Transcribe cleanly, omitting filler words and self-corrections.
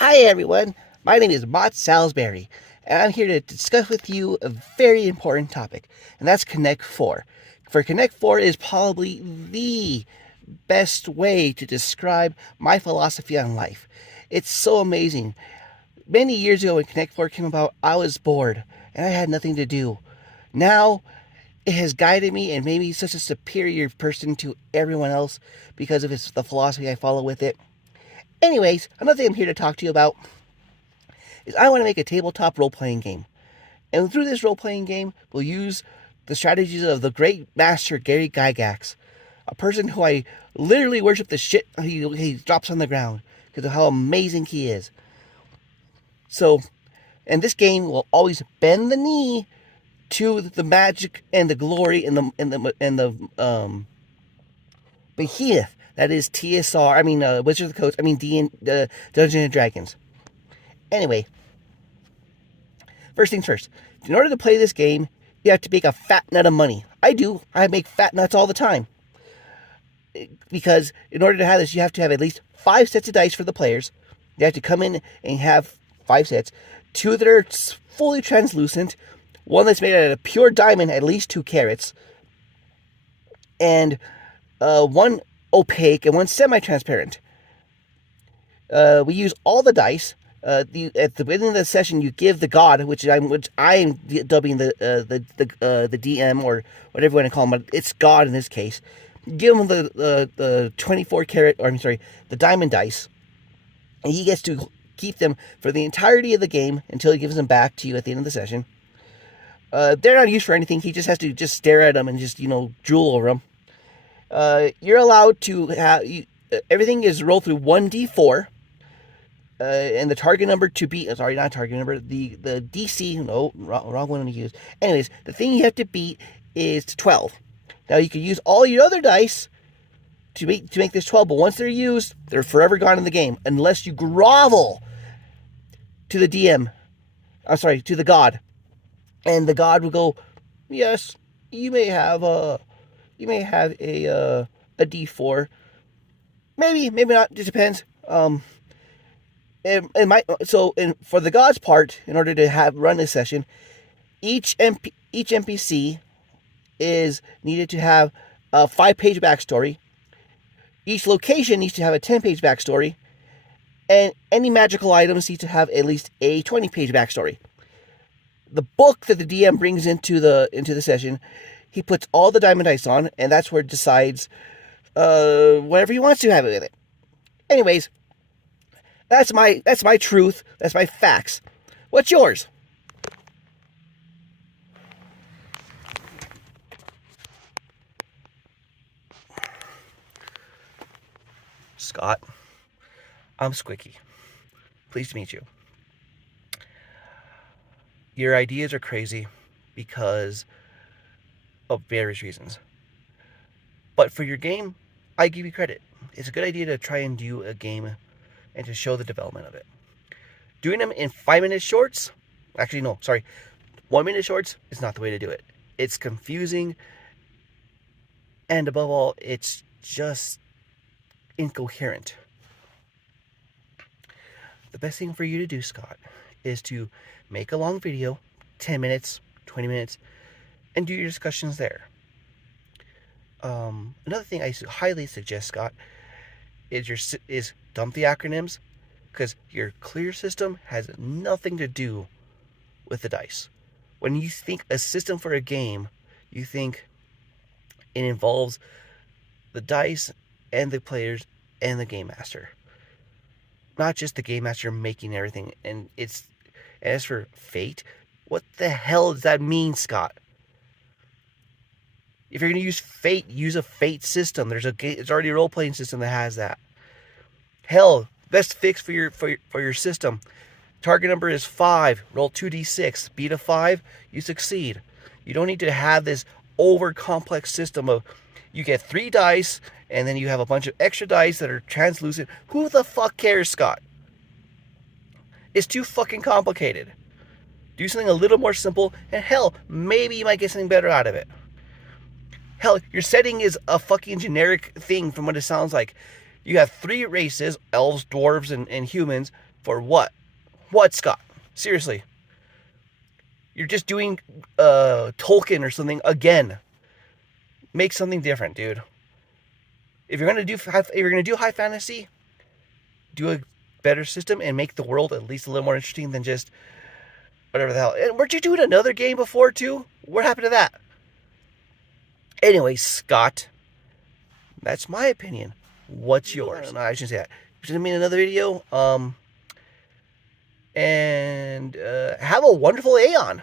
Hi everyone, my name is Mott Salisbury, and I'm here to discuss with you a very important topic, and that's Connect 4. For Connect 4 is probably the best way to describe my philosophy on life. It's so amazing. Many years ago when Connect 4 came about, I was bored, and I had nothing to do. Now, it has guided me and made me such a superior person to everyone else because of the philosophy I follow with it. Anyways, another thing I'm here to talk to you about is I want to make a tabletop role-playing game. And through this role-playing game, we'll use the strategies of the great master Gary Gygax, a person who I literally worship the shit he drops on the ground because of how amazing he is. So, and this game will always bend the knee to the magic and the glory and the behemoth that is TSR. Wizards of the Coast. Dungeons and Dragons. Anyway, first things first. In order to play this game, you have to make a fat nut of money. I do. I make fat nuts all the time. Because in order to have this, you have to have at least 5 sets of dice for the players. You have to come in and have 5 sets. 2 that are fully translucent. 1 that's made out of pure diamond, at least 2 carats. And 1 opaque and 1 semi-transparent. We use all the dice. At the beginning of the session, you give the god, which I'm dubbing the DM or whatever you want to call him, but it's God in this case. Give him the 24 karat, the diamond dice, and he gets to keep them for the entirety of the game until he gives them back to you at the end of the session. They're not used for anything. He just has to stare at them and drool over them. You're allowed to have everything is rolled through 1d4, and the target number to beat. Sorry, not target number. The DC. No, wrong one to use. Anyways, the thing you have to beat is 12. Now you can use all your other dice to make this 12, but once they're used, they're forever gone in the game unless you grovel to the DM. To the god, and the god will go, yes, you may have a D4, maybe not, just depends. For the god's part, in order to run this session, each NPC is needed to have a 5-page backstory. Each location needs to have a 10-page backstory, and any magical items need to have at least a 20-page backstory. The book that the DM brings into the session, he puts all the diamond dice on, and that's where it decides whatever he wants to have it with it. Anyways, that's my truth. That's my facts. What's yours? Scott, I'm Squicky. Pleased to meet you. Your ideas are crazy because of various reasons. But for your game, I give you credit. It's a good idea to try and do a game and to show the development of it. Doing them in 5-minute shorts, 1-minute shorts is not the way to do it. It's confusing, and above all, it's just incoherent. The best thing for you to do, Scott, is to make a long video, 10 minutes, 20 minutes, and do your discussions there. Another thing I highly suggest, Scott, is dump the acronyms, because your clear system has nothing to do with the dice. When you think a system for a game, you think it involves the dice and the players and the game master, not just the game master making everything. And as for fate, what the hell does that mean, Scott? If you're going to use fate, use a fate system. There's already a role-playing system that has that. Hell, best fix for your system. Target number is 5. Roll 2d6. Beat a 5, you succeed. You don't need to have this over-complex system of you get 3 dice and then you have a bunch of extra dice that are translucent. Who the fuck cares, Scott? It's too fucking complicated. Do something a little more simple, and hell, maybe you might get something better out of it. Hell, your setting is a fucking generic thing from what it sounds like. You have 3 races, elves, dwarves, and humans. For what? What, Scott? Seriously. You're just doing Tolkien or something again. Make something different, dude. If you're gonna do high fantasy, do a better system and make the world at least a little more interesting than just whatever the hell. And weren't you doing another game before too? What happened to that? Anyway, Scott, that's my opinion. What's yours? No, I shouldn't say that. Send me another video. And have a wonderful Aeon.